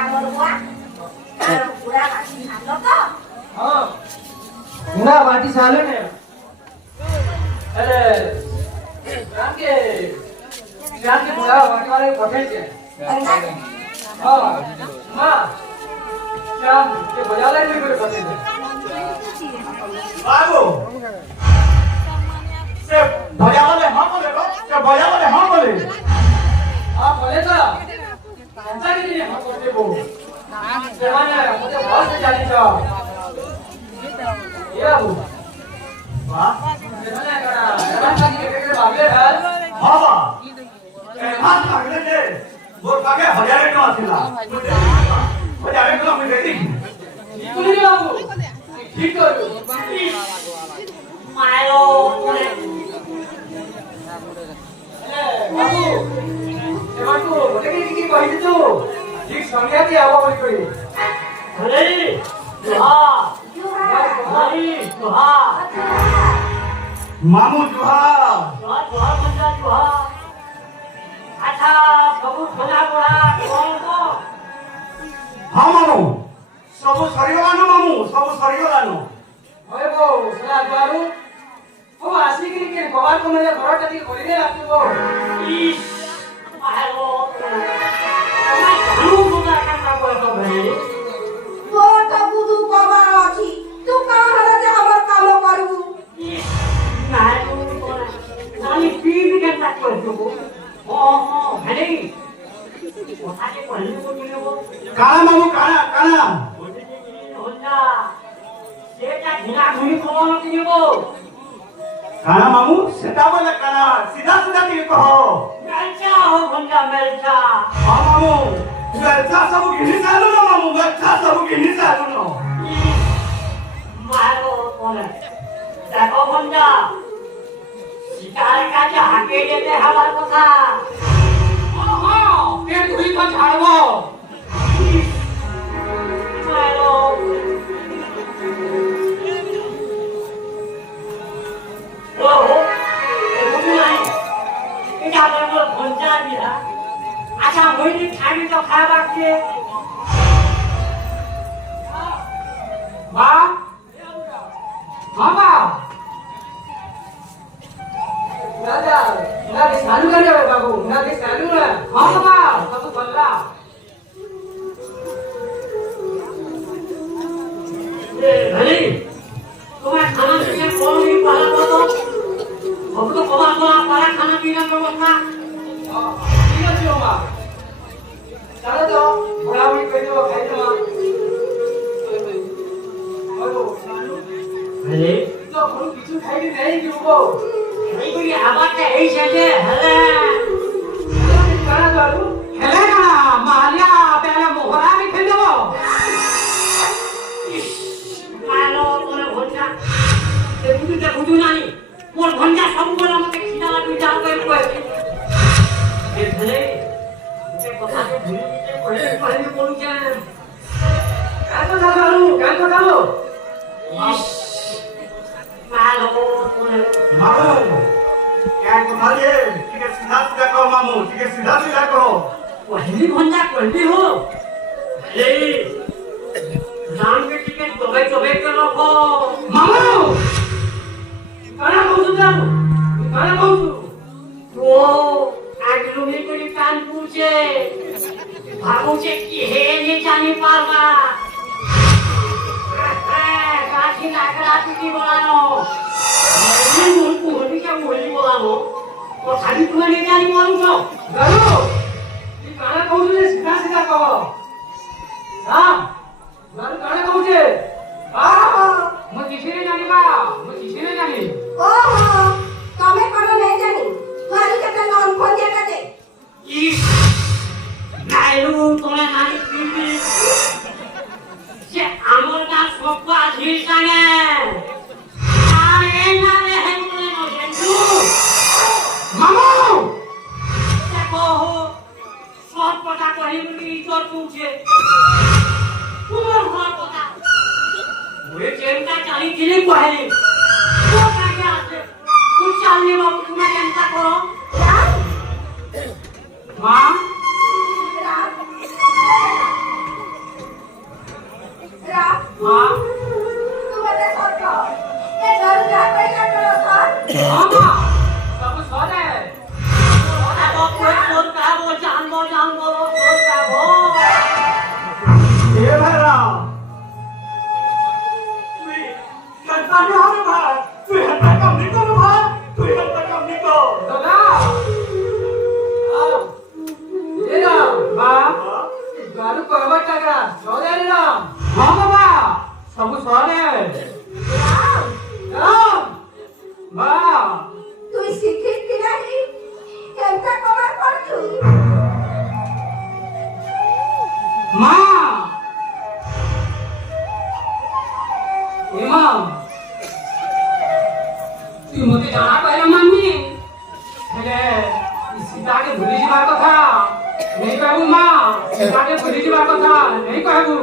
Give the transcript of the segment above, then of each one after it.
ଆମର ବୁଆ ପୁରା ବାସି ହାଲ ତ ହଁ ପୁରା ବାଟି ସାଲେ ને અરે જાન કે બોલા વાટવારે પઠે છે હા માં જાન કે બજાલે ને કોઈ પઠે છે બાબુ से बजावले हां बोले रो से बजावले हां बोले आप बोले था ऐसा कि नहीं हम बोलते वो जमाने मुझे बहुत से जानी था ये बाबू वाह जमाने का के बाबले हाल हां वाह ए हाथ लागले जे मोर पाके 1000 टका थिला 1000 टका मैं देती कुली बाबू ठीक करो મારો बाबू एमाटू बोले कि कहि तू ठीक संज्ञा की आवा बोली कोई અરે હા હરી હા मामू जुहा જોહા બંદા જોહા આછા સબુ ખોલા બોડા કોણ કો हां मामू सब सरिगलानो मामू सब सरिगलानो ओए वो सला द्वारू वो आसी के भगवान को मेरे घर कदी खोलिने लागतो वो ઈશ મારો તમાર ઘણું બધા કામ કરતો ભાઈ તો તો બધું કવાર ଅଛି તું કાં હલા જે અમર કામ કરવું મારો નાની પીવી કે તાક કરતો ઓહો ભલે ઓસાકે કોલ્લી કોલ્લી काना मामू काना काना હોના સેટા ઘિના ઘુની કોવાનો કીવો काना मामू सेटा बोले काना सीधा सीधा के कहो મેલચા હો ભંડા મેલચા हां मामू गलता सब गिनी चालू ना मामू गलता सब गिनी चालू ना મારો કોને দেখো ভন্দা শিকার কাজে হাঁকে যেতে হওয়ার কথা ओहो के धुई को झाड़वो মারো ওহো বুঝি নাই এটা আমার ভন্দা দিলা আচ্ছা মইনি খাবি তো খাবার কে मां मामा राजा ना के चालू कर दे बाबू ना के चालू है हां मामा सब बल्ला भले तुम्हें खाना पीना कौन भी पाला तो अब तो कमा पाला खाना पीना व्यवस्था ठीक है मामा चलो तो बुलावी कर दो खाई दो ओलो भले तो हम किछु खाई नहीं दियो नहीं कोई आवाज है ऐसे हले काना दारू हेले ना मालिया पहले मोहरा में खेल दो मारो तोरे भंजा ते बुझू नहीं मोर भंजा सब बोला मते खिला तू जाओ कर ए भले ते कथा के भूल के पहले बोलू क्या काको दारू काको मारो तोरे मामू क्या कथा ये ठीक है सीधा सीधा कहो मामू ठीक है सीधा सीधा कहो पहली भंजा करती हो ले राम के टिकट दबे कर रखो मामू काना कहू दारू काना कहू वो आज लुंगी कोई कान पूछे भागुचे की हे नहीं जानी पारवा काठी लाकड़ा तुकी बोलानो ये मोल पुहनी क्या मोली बोलानो और खाली तुम्हें नहीं जानी मालूम हो दारू ये काना कहू दे सीधा सीधा कहो हां दारू काना कहू दे हां मैं किसी ने जानी बा मैं किसी ने जानी ઓહો તમે કોને નહીં જાની મારી કતે લોન ફોન દે કતે इस नायलू तोले नानी पीपी से आमर का सोपा झील संगे आरे ना रे है तोले नो जेंटू मामू देखो हो सब पता कहीं मुझे इज्जत पूछे तुम्हारे घर पता वे चिंता चाहिए किले पहले वो क्या आते कुछ चलने बाबू तुम्हें चिंता करो मां ମା ସୀତାକେ ବୁଝିଯିବା କଥା ନେଇ କହିବୁ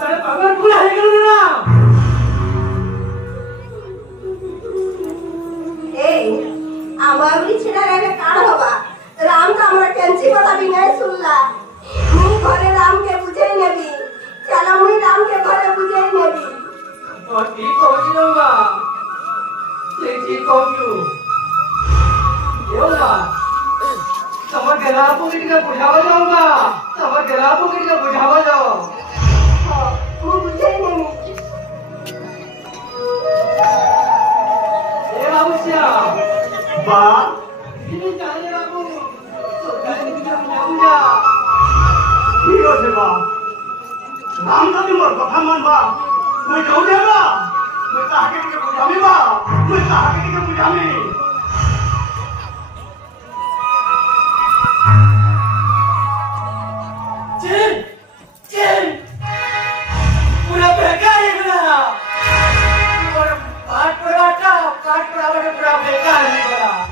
ପାଗଳ ପୁରା ହେଇଗଲୁ ନା আমার ছেড়ে রেখে কার হবা রাম তো আমরা কেঞ্চি কথা भी नहीं सुनला मुई घरे राम के बुझाई नेबी चला मुई राम के घरे बुझाई नेबी ठीक कहूची लोगा ठीक कहूचु येऊगा तमर गेला पोकिट के बुझावा जाऊगा तमर गेला पोकिट के बुझावा जाओ मुई बुझाई नेबी ए बाबूसिया বা ini cari babu so kali kita buझाऊगा ঠিক আছে বা নাম যদি মোর কথা মানবা মই যাও দেবা মই তাহাকে বুঝামি বা মই তাহাকে বুঝামি